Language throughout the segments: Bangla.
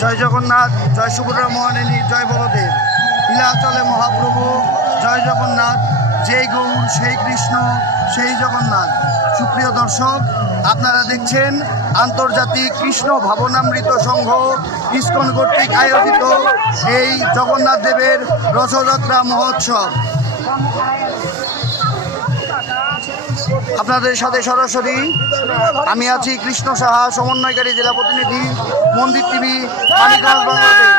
জয় জগন্নাথ, জয় সুভদ্রা মোহিনী, জয় বলদেব, নীলাচলে মহাপ্রভু, জয় জগন্নাথ, যেই গৌর সেই কৃষ্ণ সেই জগন্নাথ। সুপ্রিয় দর্শক, আপনারা দেখছেন আন্তর্জাতিক কৃষ্ণ ভাবনামৃত সংঘ ইসকন কর্তৃক আয়োজিত এই জগন্নাথ দেবের রথযাত্রা মহোৎসব। আপনাদের সাথে সরাসরি আমি আছি কৃষ্ণ সাহা, সমন্বয়কারী জেলা প্রতিনিধি, মন্দির টিভি, মানিকগঞ্জ, বাংলাদেশ।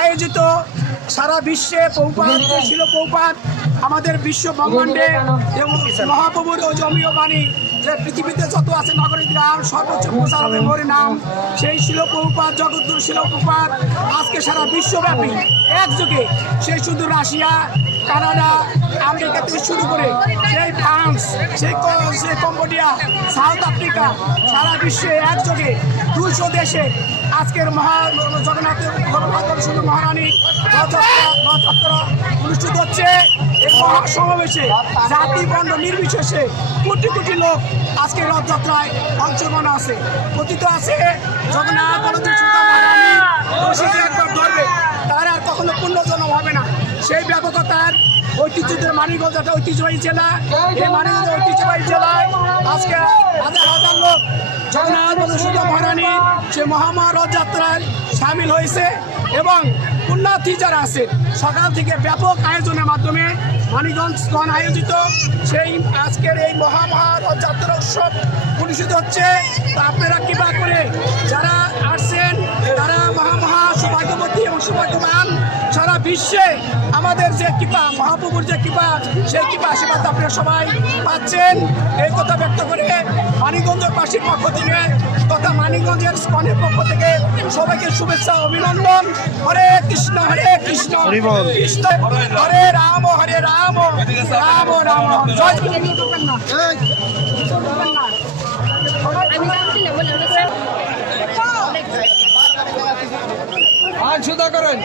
আয়োজিত সারা বিশ্বে প্রভুপাদ ছিল, প্রভুপাদ আমাদের বিশ্ব ব্রহ্মাণ্ডে এবং মহাপ্রভুর অজমীয় বাণী যে পৃথিবীতে যত আছে নগরী গ্রাম সর্বোচ্চ প্রচারণের মরে নাম সেই ছিল প্রভুপাদ, জগদ্গুরু ছিল প্রভুপাদ। আজকে সারা বিশ্বব্যাপী একযোগে সেই শুধু রাশিয়া, কানাডা, আমেরিকা থেকে শুরু করে সেই ফ্রান্স, সেই কম্বোডিয়া, সাউথ আফ্রিকা, সারা বিশ্বে একযোগে 200 দেশে আজকের জগন্নাথের শুধু মহারানী রথযাত্রা অনুষ্ঠিত হচ্ছে। এই মহাসমাবেশে জাতি বর্ণ নির্বিশেষে কোটি কোটি লোক আজকে রথযাত্রায় অংশগ্রহণ আছে, কথিত আছে জগন্নাথ বলদেব সুভদ্রা মহারানী একবার ধরবে তার আর কখনো পুণ্যজনম হবে না। সেই ব্যাপকতার ঐতিহ্যদের মানিকগঞ্জ একটা ঐতিহ্যবাহী জেলা, এই মানিকগঞ্জ ঐতিহ্যবাহী জেলায় আজকে হাজার হাজার লোক জগন্নাথ বলদেব সুভদ্রা মহারানী সে মহামা রথযাত্রায় সামিল হয়েছে এবং পুণ্যার্থী যারা আছে সকাল থেকে ব্যাপক আয়োজনের মাধ্যমে মানিকগঞ্জগণ আয়োজিত সেই আজকের এই মহা রথযাত্রা উৎসব অনুষ্ঠিত হচ্ছে। তো আপনারা কৃপা করে যারা আসছেন তারা মহা সৌভাগ্যবতী এবং সৌভাগ্যবান। সারা বিশ্বে আমাদের যে কৃপা, মহাপ্রভুর যে কৃপা, সেই কৃপা আশীর্বাদ আপনারা সবাই পাচ্ছেন। এই কথা ব্যক্ত করে মানিকগঞ্জবাসীর পক্ষ থেকে তথা মানিকগঞ্জের স্কনের পক্ষ থেকে সবাইকে শুভেচ্ছা অভিনন্দন। হরে কৃষ্ণ কৃষ্ণ হরে রাম রাম রাম জয়। সুদা করেন।